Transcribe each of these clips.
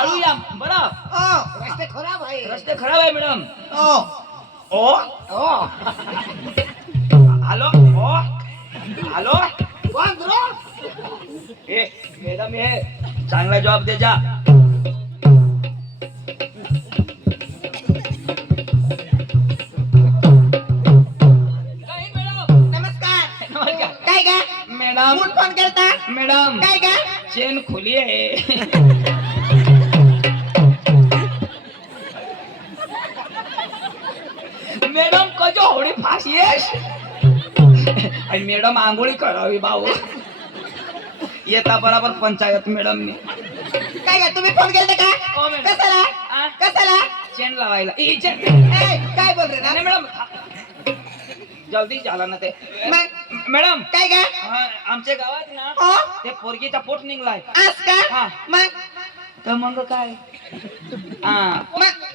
हळू या बरं. रस्ते खराब आहे. रस्ते खराब आहे मॅडम. ओ हॅलो. ओ हॅलो. ए मॅडम हे चांगला जॉब दे जा. काय का मॅडम फोन करता मॅडम काय का चेन खुली आहे. मॅडम कजो होडी फाशी आणि मॅडम आंघोळी करावी भाऊ. येता बराबर पंचायत मॅडमने. काय का तुम्ही फोन केलता का हो मॅडम. कशाला कशाला चेन लावायला. काय बोल रे ना नाही मॅडम जल्दी झाला ना ते. मॅडम काय का आमच्या गावात ना हो ते पोरगीचा पोट निघलाय. आज का हा. मग तर मग काय हा मग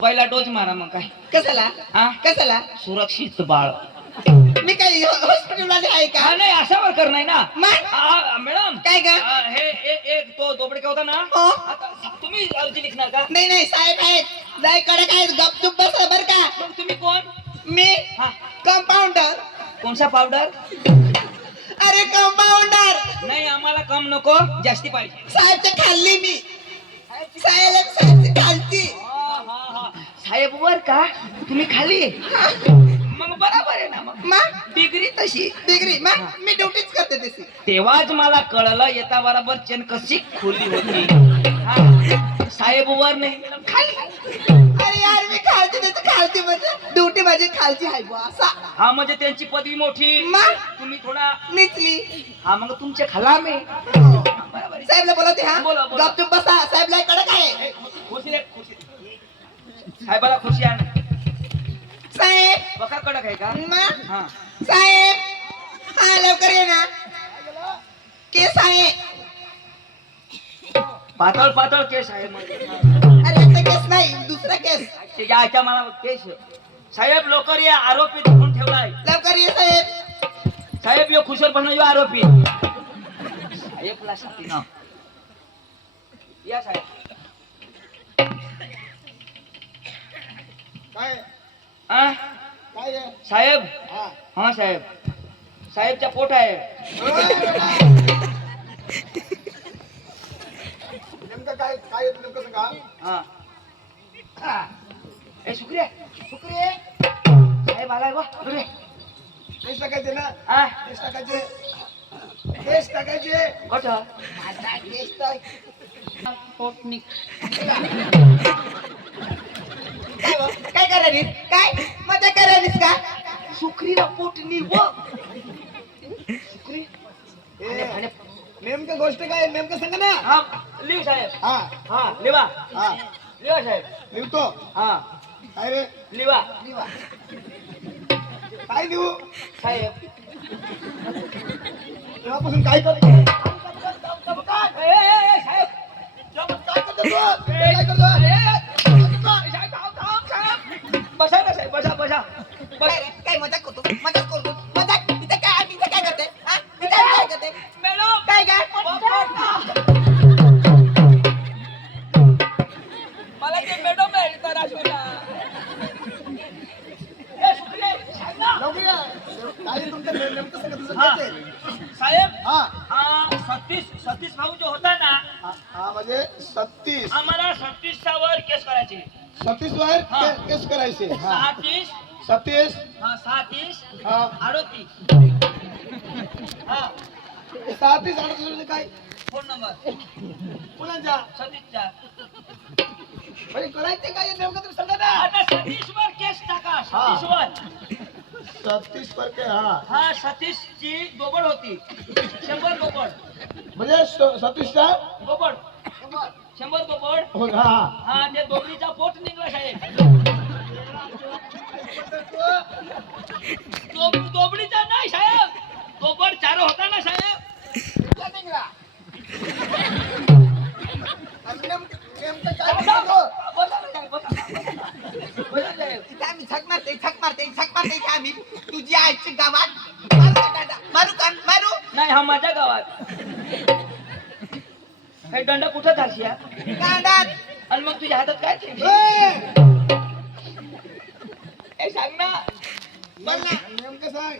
पहिला डोस मारा मग काय. कशाला हा कशाला सुरक्षित बाळ. मी काही हॉस्पिटल वाले आहे का हा नाही अशा वर्कर नाही ना. मग मॅडम काय का हे एक तो दोबडके होता ना. हो आता तुम्ही अर्जी लिखणार का. नाही नाही साहेब आहेत जाय कडक आहेत गपचूप बसा बर का मग तुम्ही कोण. मी हा कंपाऊंडर कोणसा पावडर. अरे कंपाऊंडर नाही आम्हाला कम नको जास्ती पाहिजे. साहेबचे खाल्ली मी साहेबची खालची साहेब वर का तुम्ही खाली. मग बरोबर आहे ना. मग डिग्री तशी डिग्री मग मी ड्युटीच करते तशी तेव्हाच मला कळलं येता बरोबर चेन कशी खुली होती. हा. साहेब वर नाही खाली. अरे यार मी खालची त्याची खालची म्हणजे ड्युटी माझी खालची आहे बुवा असा हा म्हणजे त्यांची पदवी मोठी मग तुम्ही थोडा निचली हा मग तुमचे खलाम आहे. बरोबर आहे. साहेबला बोलवते हा बोला, बोला. गपचूप बसा साहेबला कडक आहे खुशी रे, खुशी. साहेबाला खुशी आहे. साहेब बका कडक आहे का. मग हा साहेब हा लवकर ये ना केस आहे पातळ पातळ केस आहे मध्ये. अरे आता केस नाही दुसरा केस याच्या मला केस. साहेब लवकर या आरोपी धरून ठेवलाय. लवकर ये साहेब साहेब यो खुशर पण यो आरोपी. साहेबला सांगते ना या साहेब. काय हा काय साहेब. हा हा साहेब साहेबचा पोट आहे. नेमकं काय काय नेमकं सांगा हा ए शुक्रिया शुक्रिया साहेब आलाय बा. केस टाकायचे ना हा केस टाकायचे केस टाकायचे कट माझा केस तर पोट निघ. काय करायलीस काय मजा करायलीस का शुक्रीला पोट निघ. शुक्री नेमकं गोष्ट काय नेमकं सांगा ना हा लिव साहेब. हा हा लिवा हा लिवा साहेब. लिहतो हा काय रे लिवा काय लिहू साहेब. तेव्हापासून काय करतो ए, साहेब काय करतो तू काय करतो बसा ना साहेब बसा बसा काय मजाक करतो मजाक इथे काय करते हा इथे काय करते मॅडम काय मला ते मॅडम आहे तर अश्विना. काय तुमचं नेमकं हा. साहेब हा हा सतीश भाऊ जो होता ना हा म्हणजे 36 आम्हाला 36 वर केस करायची. 36 वर हा. केस करायचे हा 36 37 हा 37 हा 38 हा 37 38 काय फोन नंबर कुणाच्या सतीशचा. म्हणजे करायचे काय नेमकं तुम्ही सांगा ना आता 36 वर केस टाका. 36 वर 36 वर काय हा हा 36 ची दोबड होती. 100 दोबड म्हणजे 36 चा दोबड 100 दोबड. हो हा हा ते दोबडीचा पोट निघला साहेब. दोबडीचा नाही साहेब दोबड चार होता ना साहेब. नेमकं काय सांगतो? बसा ना साहेब, बसा. बसा साहेब. इथे आम्ही झक मारते आम्ही तुझी आईची गावात मारू का? नाही हा माझ्या गावात. हे दंड कुठं झाशी या कांडात आणि मग तुझ्या हातात काय ते? ए, सांग ना. बोल ना. नेमकं सांग.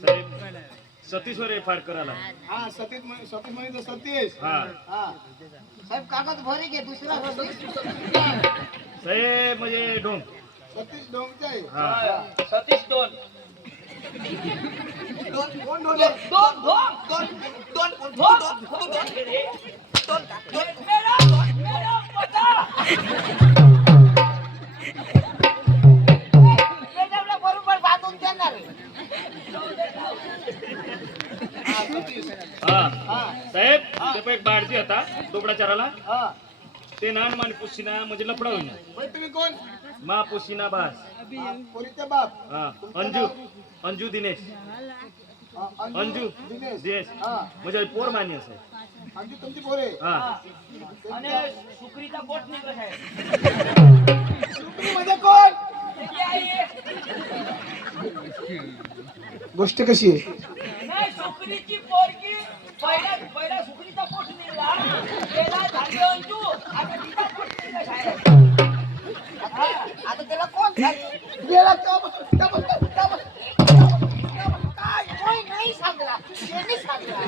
साहेब सतीश्वर एफ.आय.आर करायला हा सतीश म्हणे सतीश. हा हा साहेब कागद भरे घे दुसरा साहेब म्हणजे ढोंग सतीश डोंगचे आहे. हा सतीश दोन कोण डोंगे? दोन दोन दोन दोन दोन दोन दोन दोन दोन दोन मॅडम बचा. मॅडमला बरोबर बांधून देणार हा सतीश. हा हा साहेब ते पण एक बाडजी होता दोबडा चाराला हा ते नान मान पुशीना म्हणजे लपडा होईना भाई तुम्ही कोण? मा पुशीना बास हा, पोरीचे बाप. हा अंजू अंजू दिनेश हा, अंजू दिनेश. दिनेश हा म्हणजे पोर मान्य आहे अंजू तुमची पोरे. हा आणि सुकरीचा पोट निघत आहे. तुम्ही म्हणजे कोण? त्याची आई आहे. गोष्ट कशी आहे? नाही, सुकरीची पोरगी पहिला सुकरीचा पोट निघला, त्याला झाली अंजू, आता तिचा पोट निघला शाळेत. आता त्याला कोण झाली गेला तेव्हापासून- तेव्हापासून- काय कोण नाही सांगला त्यांनी सांगला